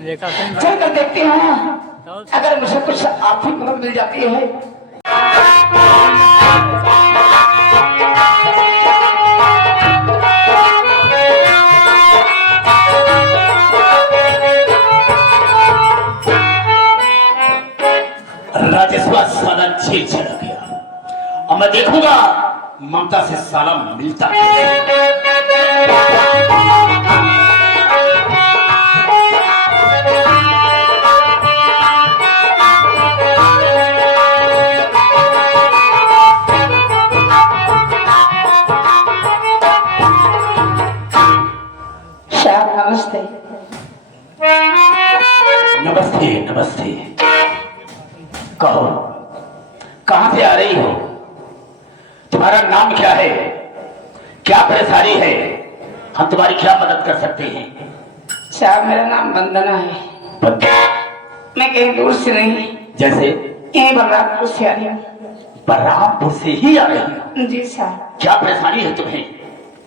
चलकर देखते हैं अगर मुझे कुछ आर्थिक मदद मिल जाती है। राजेश्वर साला जेल चला गया और मैं देखूंगा ममता से साला मिलता नमस्ते। नमस्ते नमस्ते। कहो कहां से आ रही हो? तुम्हारा नाम क्या है? क्या परेशानी है? हम तुम्हारी क्या मदद कर सकते हैं? साहब मेरा नाम वंदना है। मैं कहीं दूर से नहीं, जैसे यहीं बलरामपुर से आ रही हूँ। बलरामपुर से ही आ रही हो? जी साहब। क्या परेशानी है तुम्हें?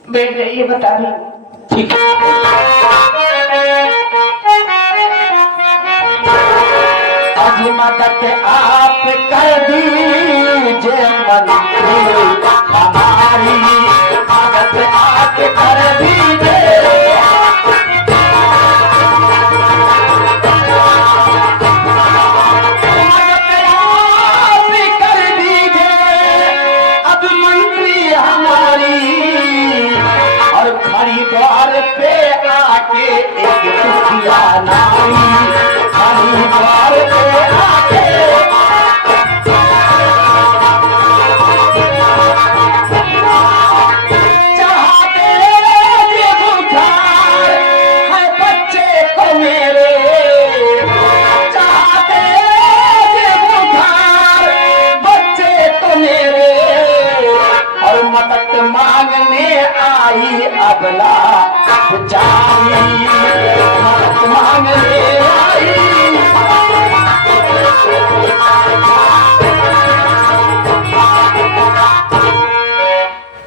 बैठ जाइए बता रही हूँ। ठीक है। आज मदद आप कर दीजिए मंत्री हमारी, मदद आप कर दीजिए। मदद आप कर दीजिए अब मंत्री हमारी, और खरीदार पे आके एक दुखिया नारी, खरीदार पे आके चाहते ये बुखार है बच्चे को मेरे, चाहते ये बुखार बच्चे को मेरे, और मदद मांगने आई अबला जानी, मदद मांगने आई।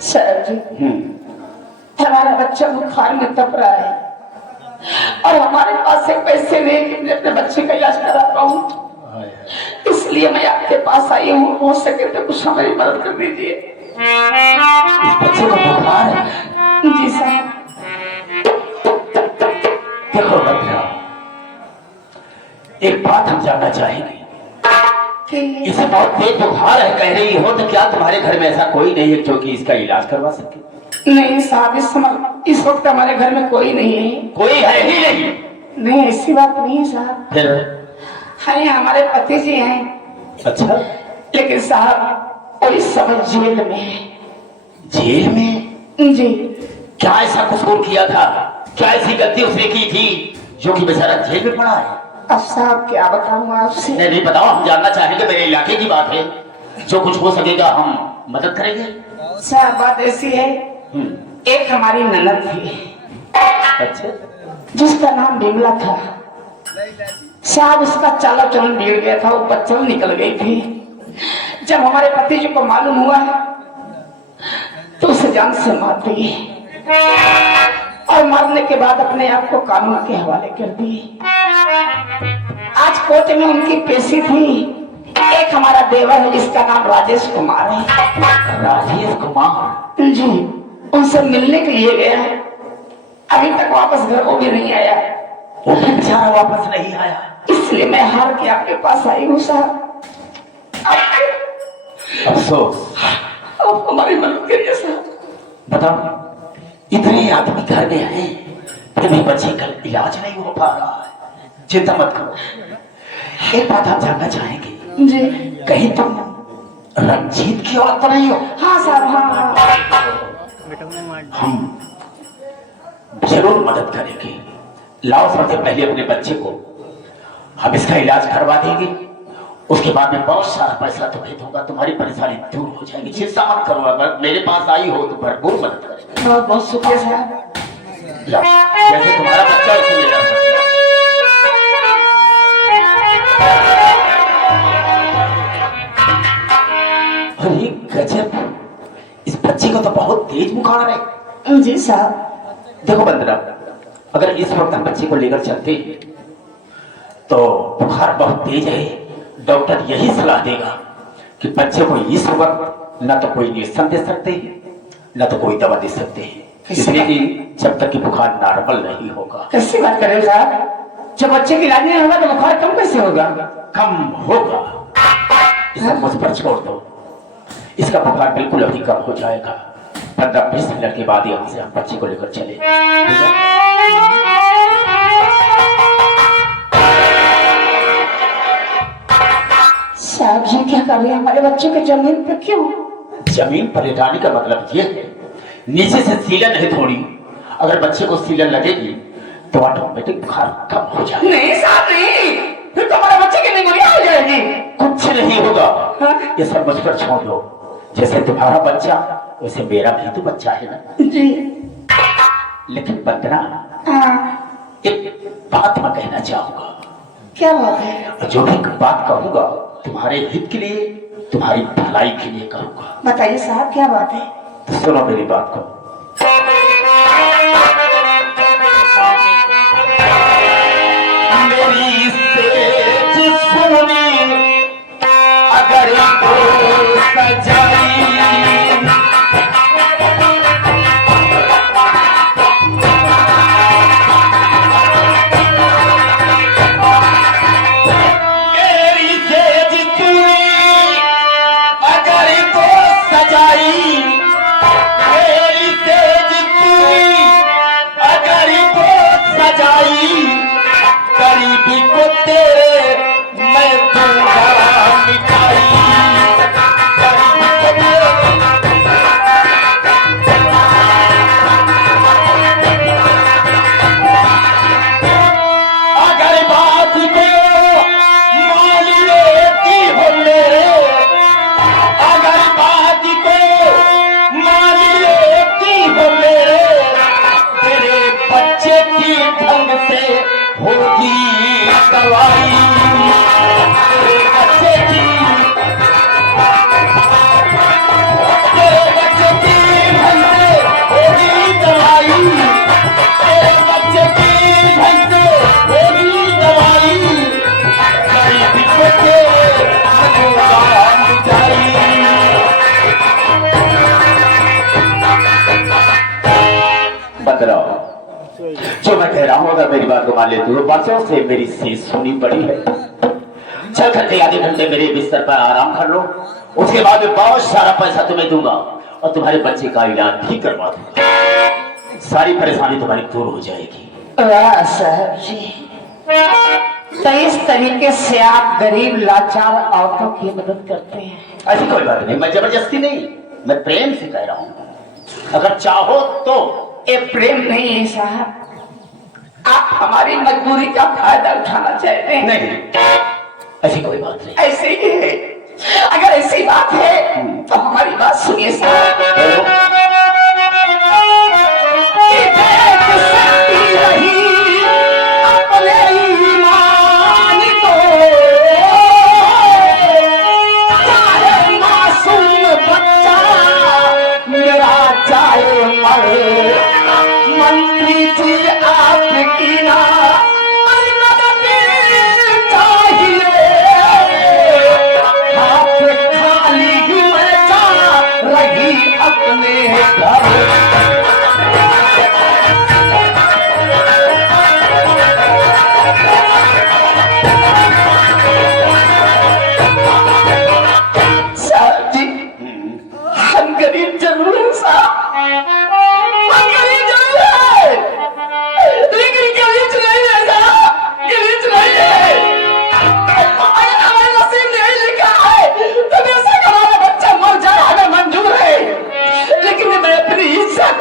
सर जी हमारा बच्चा बुखार में तप रहा है और हमारे पास से पैसे नहीं कि मैं अपने बच्चे का इलाज करा पाऊं, इसलिए मैं आपके पास आई हूँ। हो सके तो कुछ हमारी मदद कर दीजिए। इस बच्चे को बुखार है? जी साहब। देखो रत्ना, एक बात हम जानना चाहेंगे। इसे बहुत तेज बुखार है कह रही हो, तो क्या तुम्हारे घर में ऐसा कोई नहीं है जो कि इसका इलाज करवा सके? नहीं साहब, इस वक्त हमारे घर में कोई नहीं है। कोई है ही नहीं? नहीं ऐसी बात नहीं है साहब। फिर? हाँ हमारे पति जी हैं। अच्छा। लेकिन साहब वो इस समय जेल में है। जेल में? जी। क्या ऐसा कसूर किया था? क्या ऐसी गलती उसने की थी जो कि बेचारा जेल में पड़ा है? अब साहब क्या बताऊं आपसे। नहीं बताओ, हम जानना चाहेंगे। मेरे इलाके की बात है, जो कुछ हो सकेगा हम मदद करेंगे। साहब बात ऐसी है, एक हमारी ननद थी। अच्छा। जिसका नाम बिमला था। साहब उसका चाला चलन बिगड़ गया था, वो बच्चन निकल गई थी। जब हमारे पति जी को मालूम हुआ तो उसे जान से मार दी और मारने के बाद अपने आप को कानून के हवाले कर दी। आज कोर्ट में उनकी पेशी थी। एक हमारा देवर है जिसका नाम राजेश कुमार है। राजेश कुमार? जी। उनसे मिलने के लिए गया है, अभी तक वापस घर को भी नहीं आया। वो भी बेचारा वापस नहीं आया? इसलिए मैं हार के आपके पास आई हूँ साहब। अफसोस। आप हमारी मदद करिए साहब। बताओ, इतने आदमी घर में हैं, फिर भी बच्चे का इलाज नहीं हो पा रहा है। चिंता मत करो। एक बात हम जानना चाहेंगे। जी। कहीं तुम रंजीत की औरत तो नहीं हो? हाँ साहब। हाँ। हम जरूर मदद करेंगे। लाओ, सबसे पहले अपने बच्चे को हम इसका इलाज करवा देंगे, उसके बाद में बहुत सारा पैसा तुम्हें दूंगा, तुम्हारी परेशानी दूर हो जाएगी। चिंता मत करो, अगर मेरे पास आई हो तो भरपूर मदद करेंगे। बहुत बहुत शुक्रिया साहब। जैसे तुम्हारा बच्चा वैसे मेरा बच्चा। अरे गजब, इस बच्चे को तो बहुत तेज बुखार है। जी साहब। देखो बंदरा, अगर इस वक्त हम बच्चे को लेकर चलते तो बुखार बहुत तेज है। डॉक्टर यही सलाह देगा कि बच्चे को इस वक्त न तो कोई इंजेक्शन दे सकते हैं न तो कोई दवा दे सकते हैं, इसलिए कि जब तक कि बुखार नॉर्मल नहीं होगा। कैसी बात करें साहब, जब बच्चे की इलाज नहीं होगा तो बुखार कम कैसे होगा? कम होगा, इसे मुझ पर छोड़ दो, इसका बुखार बिल्कुल अभी कम हो जाएगा। 15-20 मिनट के बाद यहाँ से हम बच्चे को लेकर चले। साहब जी क्या कर रहे हैं हमारे बच्चे के जमीन पे? क्यों जमीन पर लेटाने का मतलब ये है, नीचे से सीलन है थोड़ी, अगर बच्चे को सीलन लगेगी तो ऑटोमेटिक बुखार कम हो जाएगा। नहीं साहब नहीं, फिर तो हमारे बच्चे की निमोनिया हो जाएगी। कुछ नहीं होगा, हाँ? ये सब मुझ पर छोड़ दो। जैसे तुम्हारा बच्चा वैसे मेरा भी तो बच्चा है ना जी। लेकिन बंदना, हाँ। एक बात मैं कहना चाहूंगा। क्या बात है? जो भी बात कहूंगा तुम्हारे हित के लिए, तुम्हारी भलाई के लिए कहूंगा। बताइए साहब क्या बात है? तो सुनो मेरी बात को। मेरी सेज सुनी अगर तो सजाई, गरीबी को तेरे मैं दूंगा मिठाई, गरीबी को अगर बात को मान लेती हो मेरे, अगर बात को मान लेती हो मेरे, तेरे बच्चे की ढंग से होगी दवाई, तेरे बच्चे की ढंग से होगी दवाई, तेरे बच्चे की ढंग से होगी दवाई, गरीबी को तेरे दूंगा मिठाई। बंदरा, जो मैं कह रहा हूं अगर मेरी बात को मान लेते हो, बरसों से मेरी सेज सुनी पड़ी है। चल करके आधे घंटे मेरे बिस्तर पर आराम कर लो, उसके बाद में बहुत सारा पैसा तुम्हें दूंगा और तुम्हारे बच्चे का इलाज भी करवा दूंगा। सारी परेशानी तुम्हारी दूर हो जाएगी। वाह साहब जी, तो इस तरीके से आप गरीब लाचार औरतों की मदद करते हैं? ऐसी कोई बात नहीं, मैं जबरदस्ती नहीं, मैं प्रेम से कह रहा हूं। अगर चाहो तो। ये प्रेम नहीं है साहब, आप हमारी मजबूरी का फायदा उठाना चाहते हैं। नहीं, ऐसी कोई बात नहीं। ऐसे ही है, अगर ऐसी बात है तो हमारी बात सुनिए साहब। मंत्री जी आपकी ना मदद चाहिए, हाथ खाली ही मैं जा रही अपने घर। साहब जी, हम गरीब जरूर हैं साहब, लेकिन गरीब नहीं है साहब, गरीब नहीं है। अगर हमारे नसीब में यही लिखा है तो बेशक हमारा बच्चा मर जाए, हमें मंजूर है, लेकिन मैं अपनी इज्जत,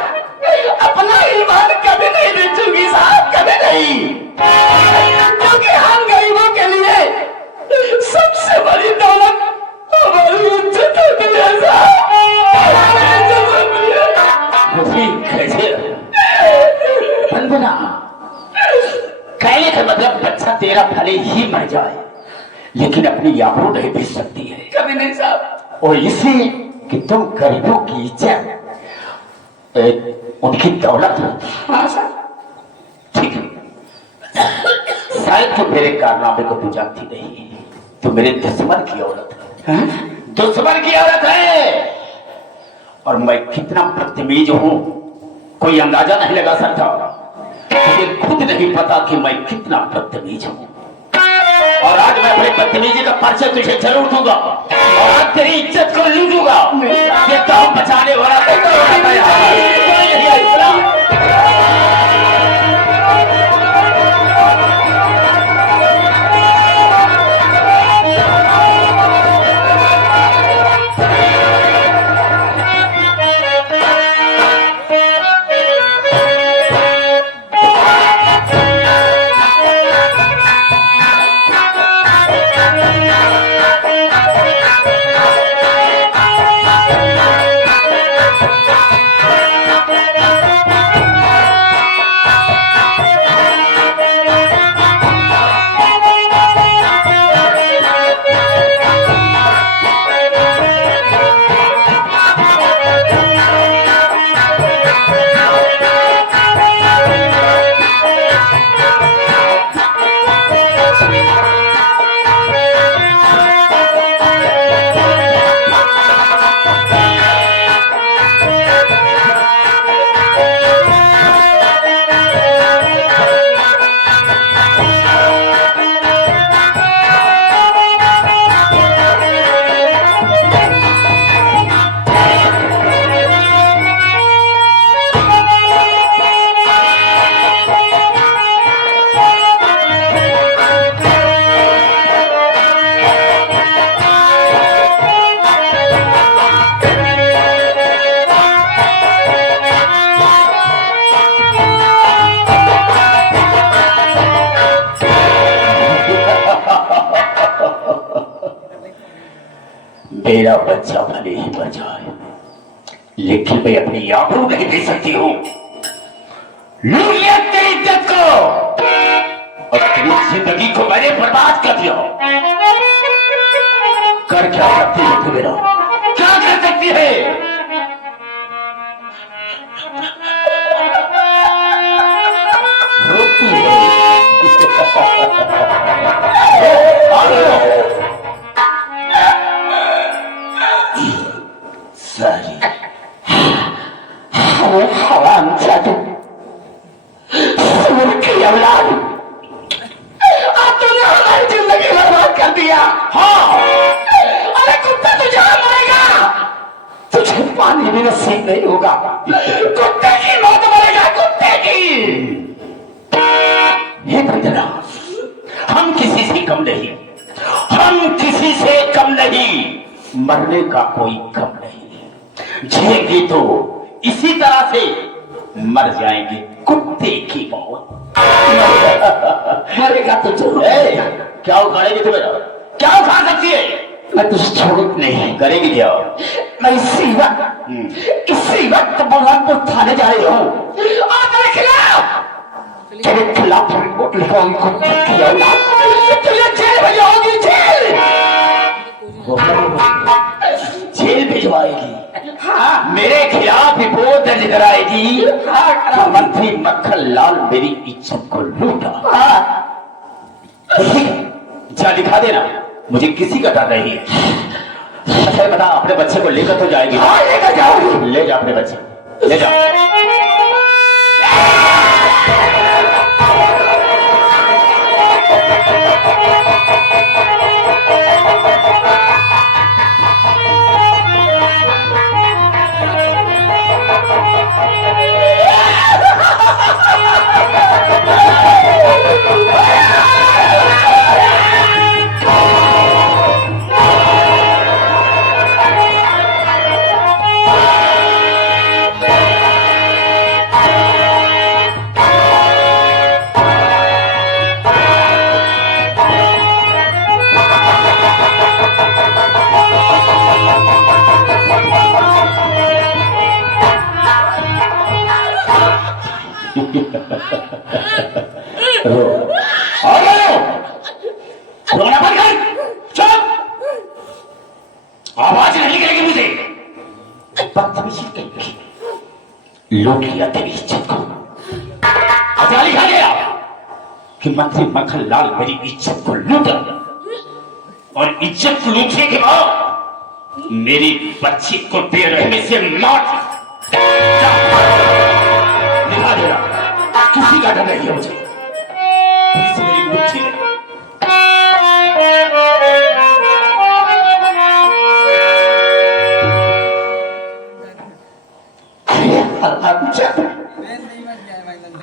अपना ईमान कभी नहीं बेचूंगी साहब, कभी नहीं, क्योंकि हम गरीबों के लिए सबसे बड़ी दौलत हमारी इज्जत होती है साहब। बंदना, कहने का मतलब बच्चा तेरा भले ही मर जाए लेकिन अपनी आबरू नहीं बेच सकती है। कभी नहीं साहब। और इसलिए कि तुम गरीबों की इज्जत उनकी दौलत होती है। हाँ साहब। ठीक है, शायद तो मेरे कारनामे को तू जानती नहीं, तू मेरे दुश्मन की औरत है, दुश्मन की औरत है। और मैं कितना बदतमीज हूं कोई अंदाजा नहीं लगा सकता। मुझे खुद नहीं पता कि मैं कितना बदतमीज हूं। और आज मैं अपनी बदतमीजी का परिचय तुझे जरूर दूंगा और आज तेरी इज्जत को लूटूंगा। ये तो बचाने वाला मेरा बच्चा भले ही मर जाए लेकिन मैं अपनी आबरू नहीं दे सकती हूँ। लूट लिया तेरी इज्जत को और तेरी जिंदगी को मैंने बर्बाद कर दिया। कर क्या सकती है तू मेरा, क्या कर सकती है? रोती है सारी हराम जादू की औलाद, अब तूने हमारी जिंदगी बर्बाद कर दिया। हाँ, अरे कुत्ता तुझे मरेगा, तुझे पानी भी नसीब नहीं होगा। कुत्ते की मौत मरेगा, कुत्ते की। हे बंदना, हम किसी से कम नहीं, हम किसी से कम नहीं, मरने का कोई कम नहीं। जिएंगे तो इसी तरह से मर जाएंगे कुत्ते की मौत। मरेगा तो जरूर। क्या उखाड़ेगी तू मेरा, क्या उखाड़ सकती है? मैं तुझे छोड़ नहीं करेगी क्या? मैं इसी वक्त बुलंदपुर थाने जा रही हूँ और तेरे खिलाफ रिपोर्ट लिखवाऊंगी। कुत्ते की औलाद, तुझे जेल भेजवाऊंगी, जेल भिजवाएगी। हाँ, मेरे खिलाफ रिपोर्ट दर्ज कराएगी। हाँ, मंत्री मक्खन लाल मेरी इज्जत को लूटा। हाँ, जा लिखा देना, मुझे किसी का डर नहीं है। अच्छा बता, अपने बच्चे को लेकर तो जाएगी? हाँ, लेकर जाओगी। ले जा अपने बच्चे, ले जा। रोना बंद कर, चुप, आवाज नहीं निकलेगी मुझे। बदतमीजी करेगी, लूट लिया तेरी इज्जत को। अच्छा लिखा गया कि मंत्री मक्खन लाल मेरी इज्जत को लूटा और इज्जत को लूटने के बाद मेरी बच्ची को बेरहमी से मार दिखा दे रहा, किसी का डर नहीं है मुझे। पुलिस मेरी मुट्ठी में।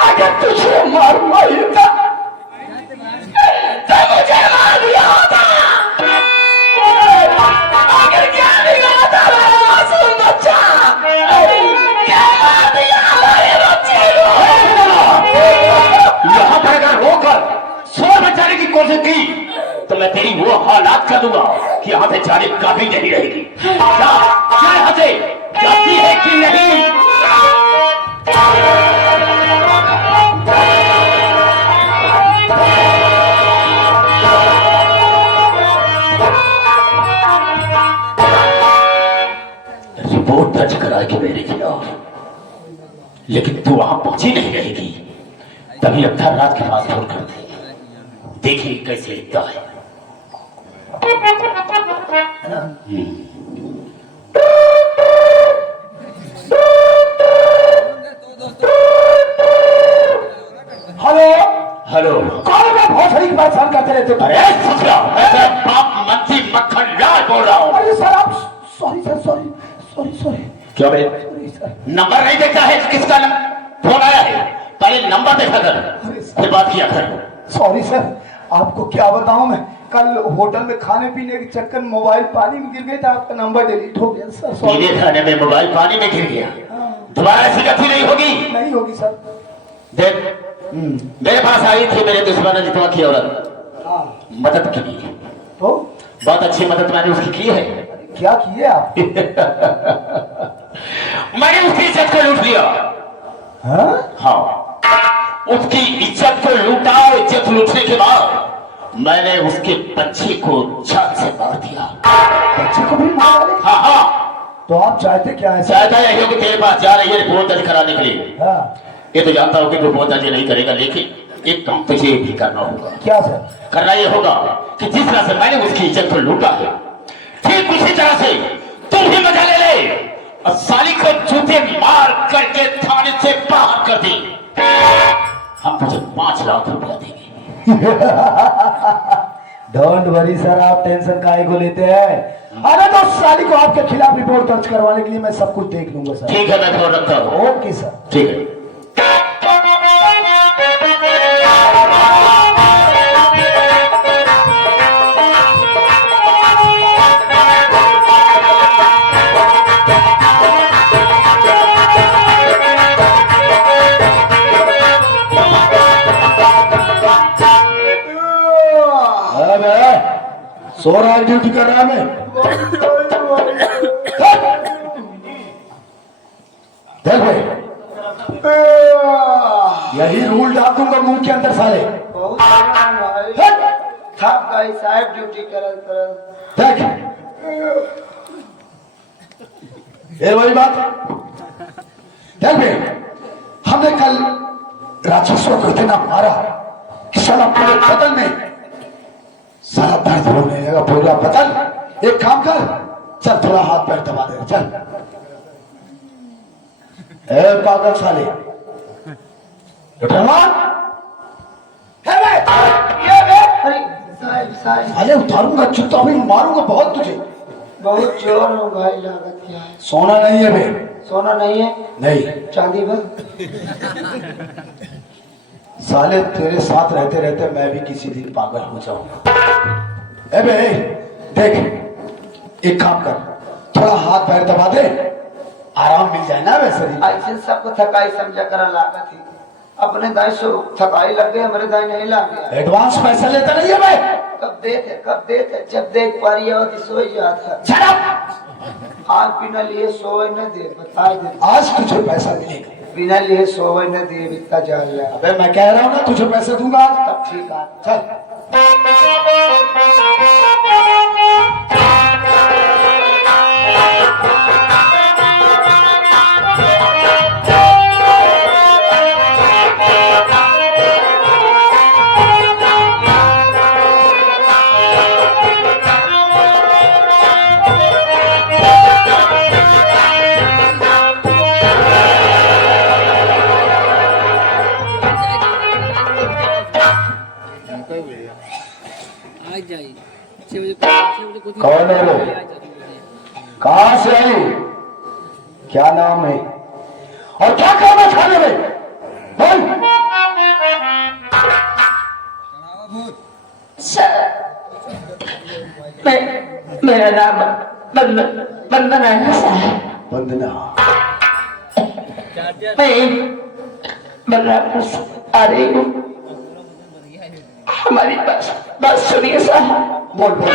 अगर तुझे मारूंगा ही था तो मुझे मार दिया होता। अगर क्या बिगड़ा था मेरा मासूम बच्चा, क्या मार दिया हमारे बच्चे को। यहाँ पर अगर रोकर शोर मचाने की कोशिश की तो मैं तेरी वो हालात कर दूंगा कि यहाँ से जाने काफी नहीं रहेगी। क्या यहाँ से जाती है कि नहीं? रिपोर्ट दर्ज कराएगी मेरे खिलाफ, लेकिन तू वहां पहुंची नहीं रहेगी। तभी अक्सर रात के पास फोन कर दे, देखिए कैसे लिखता है। हेलो हेलो, कौन मैं बहुत सही परेशान करते रहते थे। अरे ससुरा, मैं तेरा बाप मंत्री मक्खन लाल बोल रहा हूँ। अरे सर आप sorry sir, sorry sorry sorry क्या बे? Sorry sir. नंबर नहीं देखता है किसका फोन आया है? पहले नंबर देखा कर, फिर बात किया कर। सॉरी सर, आपको क्या बताऊं मैं, कल होटल में खाने पीने के चक्कर में मोबाइल पानी में गिर गया था, आपका नंबर डिलीट हो गया सर। सॉरी। पीने खाने में मोबाइल पानी में गिर गया, दोबारा ऐसी गलती नहीं होगी। नहीं होगी सर। देख, मेरे पास आई थी मेरे दुश्मन जितवा की औरत, मदद के लिए। तो बहुत अच्छी मदद मैंने उसकी की है। क्या किए आप? मैंने उसकी इज्जत को लूट लिया। हाँ, उसकी इज्जत को लूटा और इज्जत लूटने के बाद मैंने उसके बच्चे को छत से मार दिया। बच्चे को भी मार डाले? हाँ हाँ। तो आप चाहते क्या है? चाहता यही हो कि तेरे पास जा रही है रिपोर्ट दर्ज कराने के लिए। हाँ। ये तो जानता हूँ कि रिपोर्ट दर्ज नहीं करेगा, लेकिन एक काम तुझे भी करना होगा। क्या सर? करना ये होगा कि जिस तरह से मैंने उसकी इज्जत को लूटा है, ठीक उसी तरह से तुम भी मजा ले ले और साली को जूते मार करके थाने से बाहर कर दे। हम तुझे 5 लाख रुपया देंगे। डोंट वरी सर, आप टेंशन काहे को लेते हैं। अरे तो साली को आपके खिलाफ रिपोर्ट दर्ज करवाने के लिए मैं सब कुछ देख लूंगा सर। ठीक है, मैं फोन रखता हूँ। Okay sir. ठीक है। सो रहा है, ड्यूटी कर रहा है मैं। देख भाई, यही रूल डाल दूंगा मुंह के अंदर साले। थक गई साहब ड्यूटी करल करल। देख ये वही बात। देख भाई, हमने कल राक्षसों को इतना मारा कि साला पूरे बदन में सारा दर्द होने लगा, पूरा बदन। एक काम कर, चल थोड़ा हाथ पैर दबा दे, चल। ए पागल साले, अरे साहब साहब साले उतारूंगा, चुत्ता भी मारूंगा बहुत तुझे। बहुत जोर हो भाई, लागत क्या है? सोना नहीं है बे। सोना नहीं है? नहीं चांदी बा? साले तेरे साथ रहते रहते मैं भी किसी दिन पागल हो जाऊंगा। ए बे देख, एक काम कर, थोड़ा हाथ पैर दबा दे, आराम मिल जाए ना वैसे ही। ऐसे सबको थकाई समझा कर लागत थी। अपने दाई से थकाई लग गई, हमारे दाई नहीं लग गया। एडवांस पैसा लेता नहीं है मैं। कब देते जब देख पा रही होती सोई जाता। Shut up! आज बिना लिए सोए न दे, बता दे। आज तुझे पैसा मिलेगा। बिना लिए सोए न दे, इतना जान ले। अबे मैं कह रहा हूँ ना, तुझे पैसे दूंगा आज। तब ठीक है, चल। कौन है रे? कहां से आई? क्या नाम है और क्या काम है खाने में? बोल। मेरा नाम बंदना है साहब। वंदना। मैं बंदना आ रही हूँ। हमारी बात सुनिए साहब। बोल बोल, बोल।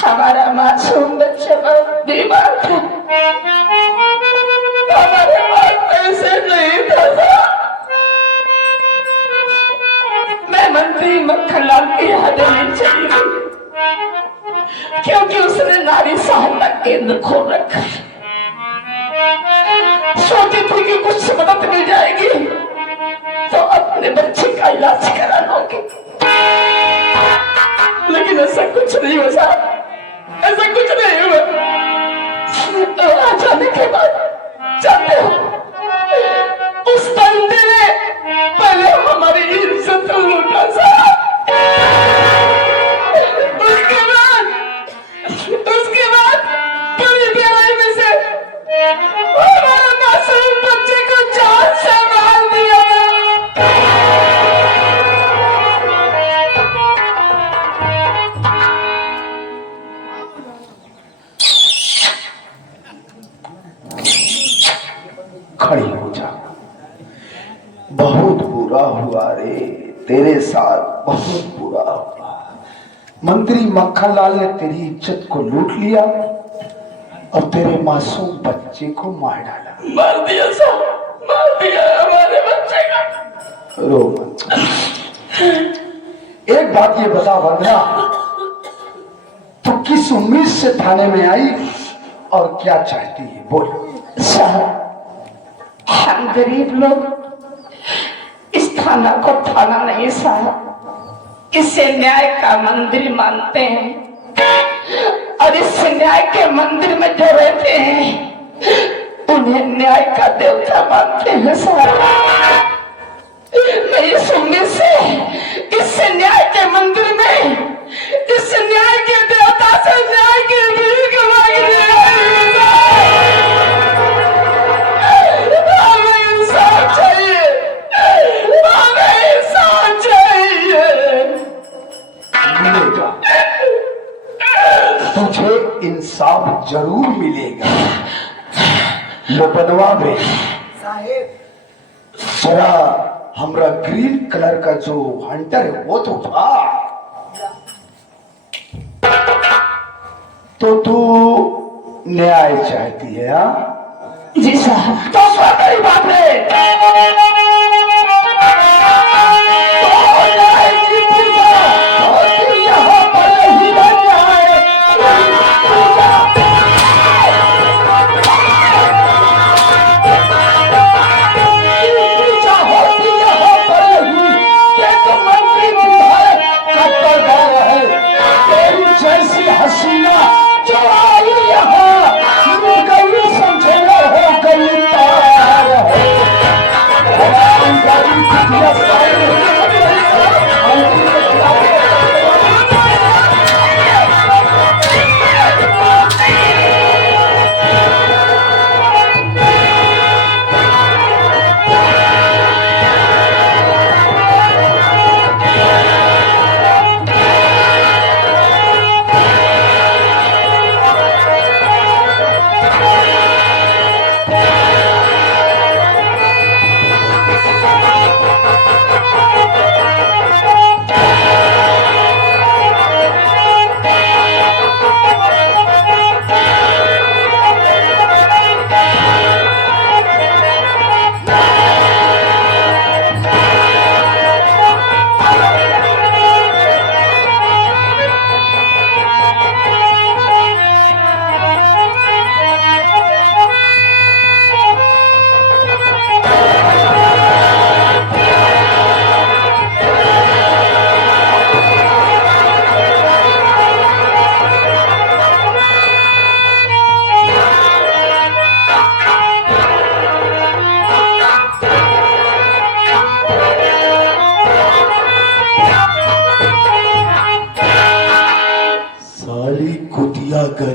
हमारा मासूम बच्चा बहुत बीमार था। हमारे पास पैसे नहीं था। मैं मंत्री मक्खनलाल की यहाँ दिल्ली चली गई क्योंकि उसने नारी सहायता केंद्र खोल रखा है। सोची थी कि कुछ मदद मिल जाएगी तो अपने बच्चे का इलाज करा लोगे, लेकिन ऐसा कुछ नहीं हुआ साहब, ऐसा कुछ नहीं हुआ। वहां जाने के बाद जानते हो उस बंदे ने पहले हमारी इज्जत लूटा साहब। उसके बाद बड़ी बेवाई में से हमारे मासूम बच्चे को जान से मार दिया। खड़ी हो जा। बहुत बुरा हुआ रे, तेरे साथ बहुत बुरा हुआ। मंत्री मक्खनलाल ने तेरी इज्जत को लूट लिया और तेरे मासूम बच्चे को मार डाला। मार दिया साहब, मार दिया हमारे बच्चे का। रो मत। एक बात ये बता वंदना, तू किस उम्मीद से थाने में आई और क्या चाहती है? बोल। साहब हम गरीब लोग इस थाना को थाना नहीं साहब, इसे न्याय का मंदिर मानते हैं और इस न्याय के मंदिर में जो रहते हैं उन्हें न्याय का देवता मानते हैं साहब। मैं इस उम्मीद से इस न्याय के मंदिर में इस न्याय के देवता से न्याय की भीख मांग रही हूं। हमें इंसाफ चाहिए, हमें इंसाफ चाहिए। मिलेगा, तुझे इंसाफ जरूर मिलेगा। लो बनवा बे जरा हमरा ग्रीन कलर का जो हंटर है वो तो उठा। तो तू न्याय चाहती है? हाँ जी साहब। तो स्वागत बात है। हसीना जो आई यहाँ गई समझे हो गई पार है।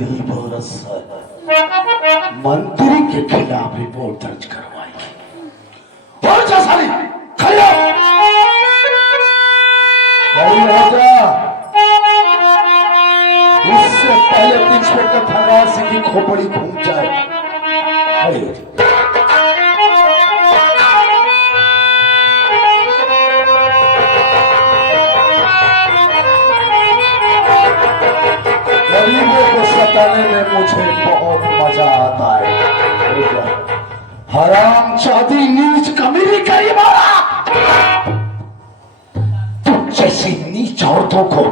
गरीब औरत सर मंत्री के खिलाफ रिपोर्ट दर्ज करवाएगी। और जा साली खड़ी हो। इससे पहले कि इंस्पेक्टर धनराज सिंह की खोपड़ी घूम जाए, खड़ी हो जा। गरीबों को सताने में मुझे बहुत मजा आता है। हराम चादी नीच कमीनी गरीब तुम जैसी नीच औरतों को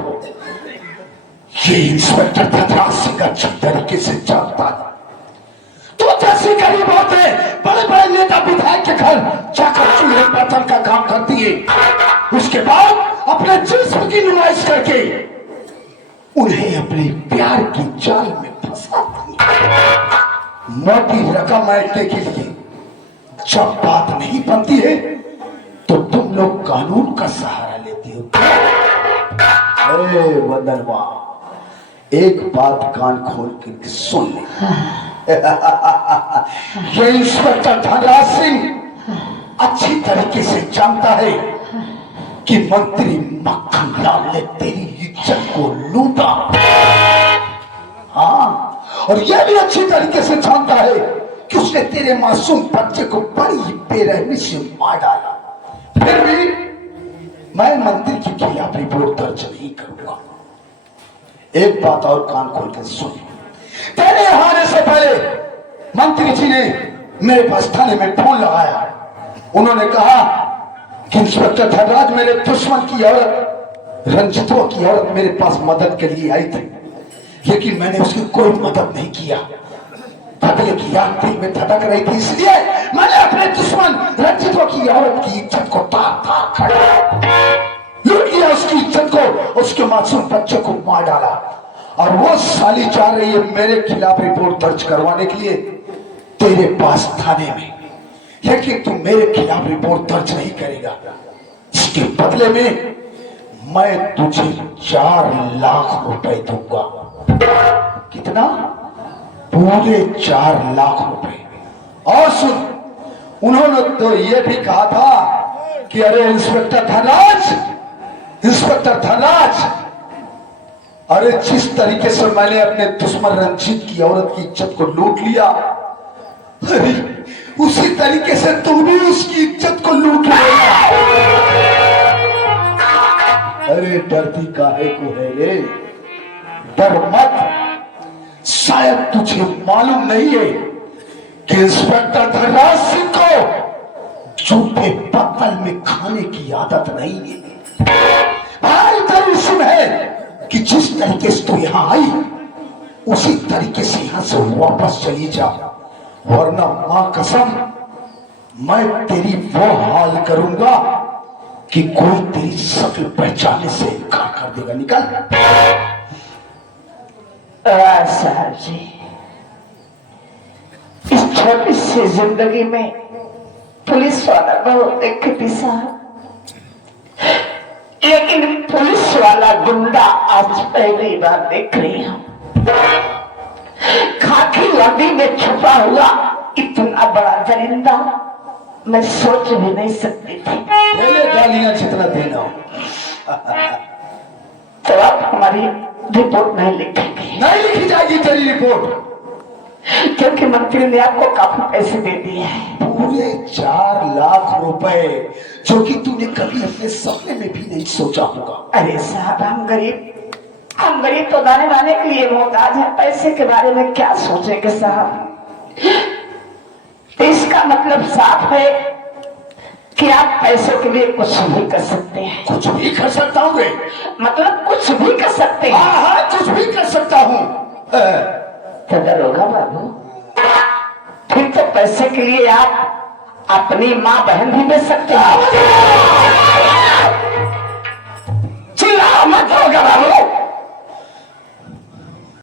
ये इंस्पेक्टर धनराज सिंह अच्छी तरीके से जानता है। तो जैसी गरीब औरतें बड़े बड़े नेता विधायक के घर जाकर चूल्हे बर्तन का काम करती है, उसके बाद अपने जिस्म की नुमाइश करके उन्हें अपने प्यार की जाल में फंसाती है। मोटी रकम ऐंठने के लिए जब बात नहीं बनती है तो तुम लोग कानून का सहारा लेती हो। अरे वंदनवा, एक बात कान खोल के सुन ले। ये इंस्पेक्टर धनराज सिंह अच्छी तरीके से जानता है कि मंत्री मक्खन लाल ने तेरी इज्जत को लूटा। हाँ, और यह भी अच्छी तरीके से जानता है कि उसने तेरे मासूम बच्चे को बड़ी बेरहमी से मार डाला। फिर भी मैं मंत्री के खिलाफ रिपोर्ट दर्ज नहीं करूंगा। एक बात और कान खोल के सुन, तेरे यहां आने से पहले मंत्री जी ने मेरे पास थाने में फोन लगाया। उन्होंने कहा कि इंस्पेक्टर धनराज मेरे दुश्मन की औरत रंजितों की औरत मेरे पास मदद के लिए आई थी, लेकिन मैंने उसकी कोई मदद नहीं किया। बदले की आग दिल में धड़क रही थी, इसलिए मैंने अपने दुश्मन रंजितों की औरत की इज्जत को तार-तार कर लूट लिया, उसकी इज्जत को, उसके मासूम बच्चे को मार डाला। और वो साली चाह रही है मेरे खिलाफ रिपोर्ट दर्ज करवाने के लिए तेरे पास थाने में, लेकिन तू मेरे खिलाफ रिपोर्ट दर्ज नहीं करेगा। इसके बदले में मैं तुझे 4 लाख रुपए दूंगा। कितना? पूरे 4 लाख रुपए। और सुन, उन्होंने तो ये भी कहा था कि अरे इंस्पेक्टर धनराज, अरे जिस तरीके से मैंने अपने दुश्मन रंजीत की औरत की इज्जत को लूट लिया, अरे उसी तरीके से तू भी उसकी इज्जत को लूट लेगा। अरे डरती काहे को है रे? डर मत। शायद तुझे मालूम नहीं है कि इंस्पेक्टर धनराज सिंह को झूठे पत्तल में खाने की आदत नहीं है। भाई दर्शन है कि जिस तरीके से तू यहां आई उसी तरीके से यहां से वापस चली जा, वरना मां कसम मैं तेरी वो हाल करूंगा कि कोई तेरी शक्ल पहचानने से इनकार कर देगा। निकल। साहब जी, इस छोटी सी जिंदगी में पुलिस वाला बहुत देखती साहब, लेकिन पुलिस वाला गुंडा आज पहली बार देख रही हूं। खाकी वर्दी में छुपा हुआ इतना बड़ा दरिंदा मैं सोच भी नहीं सकती थी। गालियां जितना देना तो आप हमारी रिपोर्ट नहीं लिखेंगे? नहीं लिखी जाएगी तेरी रिपोर्ट, क्योंकि मंत्री ने आपको काफी पैसे दे दिए हैं। पूरे 4 लाख रुपए, जो कि तूने कभी अपने सपने में भी नहीं सोचा होगा। अरे साहब, हम गरीब तो दाने वाने के लिए मोहताज है, पैसे के बारे में क्या सोचेंगे साहब। तो इसका मतलब साफ है कि आप पैसों के लिए कुछ भी कर सकते हैं। कुछ भी कर सकता हूँ रे? मतलब कुछ भी कर सकते हैं? हाँ, कुछ भी कर सकता हूँ। तो दरोगा बाबू, फिर तो पैसे के लिए आप अपनी माँ बहन भी बेच सकते हैं। चिल्लाओ मत दरोगा बाबू।